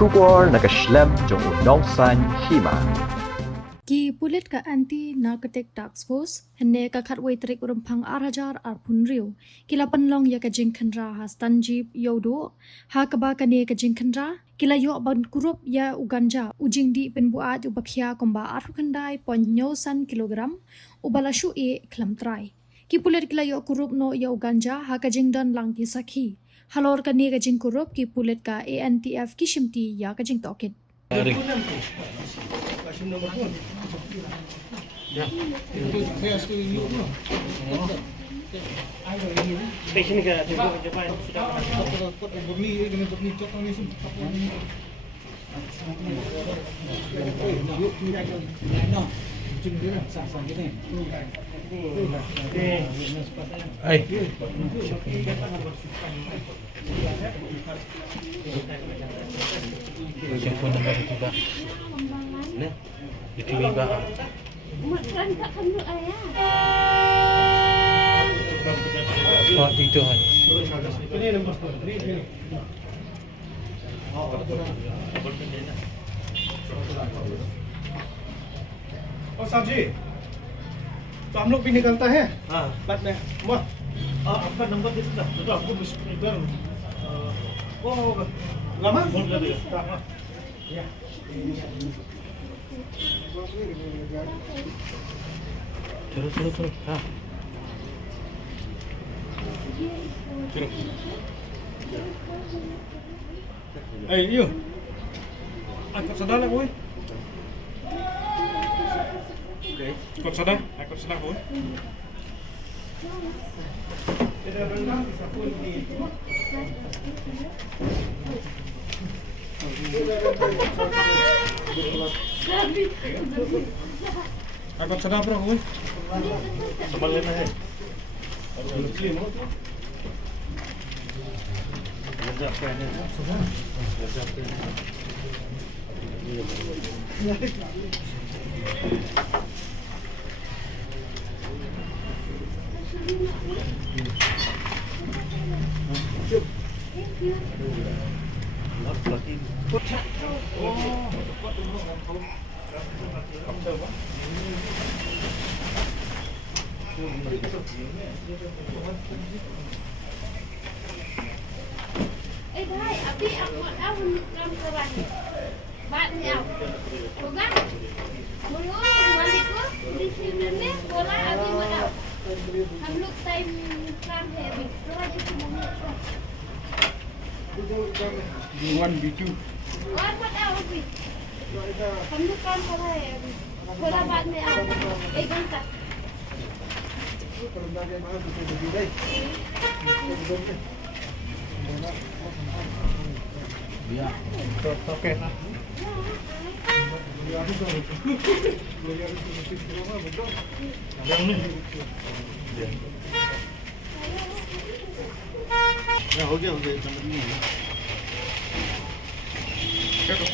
Shubor nakaslem jong unongsan Hima. Ki pulit ka anti narcotic task force henne ka khatway trik urumpang arajar arpunriu kila panlong ya ka jingkhandra has tanjib Ïewduh ha ka ba ka ne ka jingkhandra kila yo ban kurup ya uganja ujingdi penbuat ubakhya komba arhukandai san kilogram ubalashu e klamtrai ki pulit kila yo kurup no ya uganja ha ka jingdan lang ki sakhi halor ka ne ka jing kurup ki pulit ka Antf ki shimti ya ka jing toket Itu iba. Makan tak kamu ayah. Oh, itu kan. और साहब जी तो हम लोग भी निकलता है हाँ बाद में वाह आपका नंबर दे दीजिए तो आपको इधर वो होगा लम्हा फोन कर दिया हाँ Terus. Ah. eh iyo angkut sedang lah boy angkut sedang boy tidak renang bisa pun di angkut sedang bro boy संभाल लेना है Eh dah, abi aku ram keran. Bat ni au. Bukan? Mulu balik ko di sini ni bola abi mana. हम लोग टाइम काम है अभी थोड़ा जैसे B1 B2 और मत आओ अभी हम लोग काम कर रहे हैं अभी थोड़ा बाद में आओ 1 घंटा oke yang ni ya हो गया समझ में आया क्या कर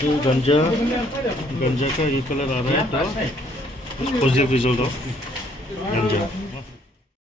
तो गंजा का ये कलर आ रहा है तो पॉजिटिव रिजल्ट ऑफ गंजा